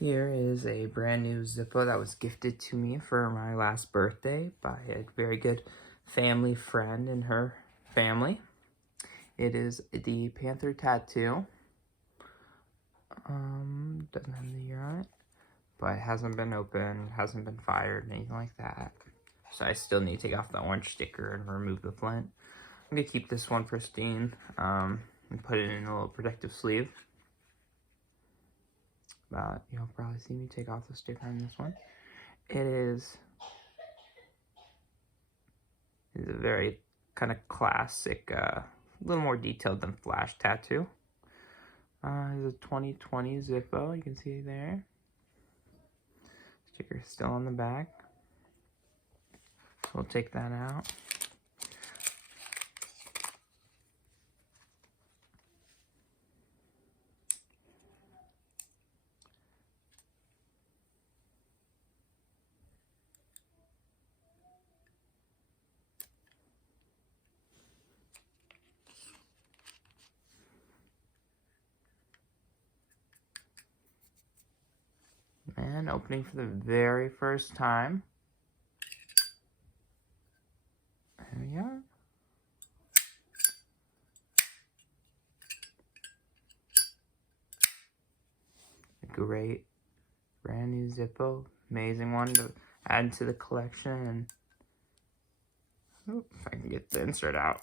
Here is a brand new Zippo that was gifted to me for my last birthday by a very good family friend and her family. It is the Panther tattoo. Doesn't have the year on it, but it hasn't been opened, hasn't been fired, anything like that. So I still need to take off the orange sticker and remove the flint. I'm gonna keep this one pristine and put it in a little protective sleeve. But you'll probably see me take off the sticker on this one. It is a very kind of classic, a little more detailed than Flash tattoo. It's a 2020 Zippo, you can see there. Sticker is still on the back. So we'll take that out. And opening for the very first time. There we are. A great brand new Zippo. Amazing one to add to the collection. And if I can get the insert out.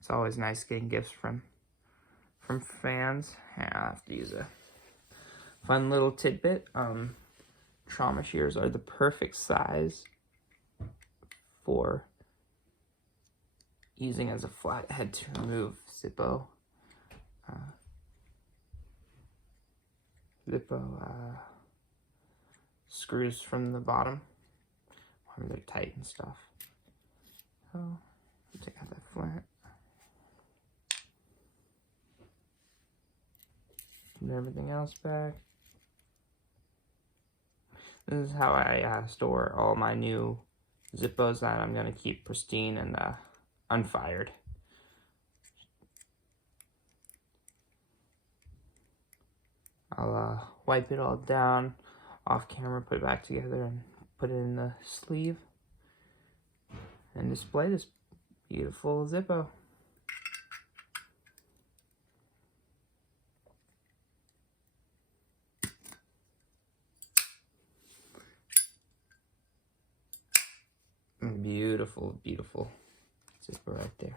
It's always nice getting gifts from fans. Yeah, I'll have to use a fun little tidbit. Trauma shears are the perfect size for using as a flathead to remove Zippo. Screws from the bottom when they're tight and stuff. So take out that flint. Put everything else back. This is how I store all my new Zippos that I'm gonna keep pristine and unfired. I'll wipe it all down off camera, put it back together, and put it in the sleeve and display this beautiful Zippo. Beautiful, beautiful Zippo right there.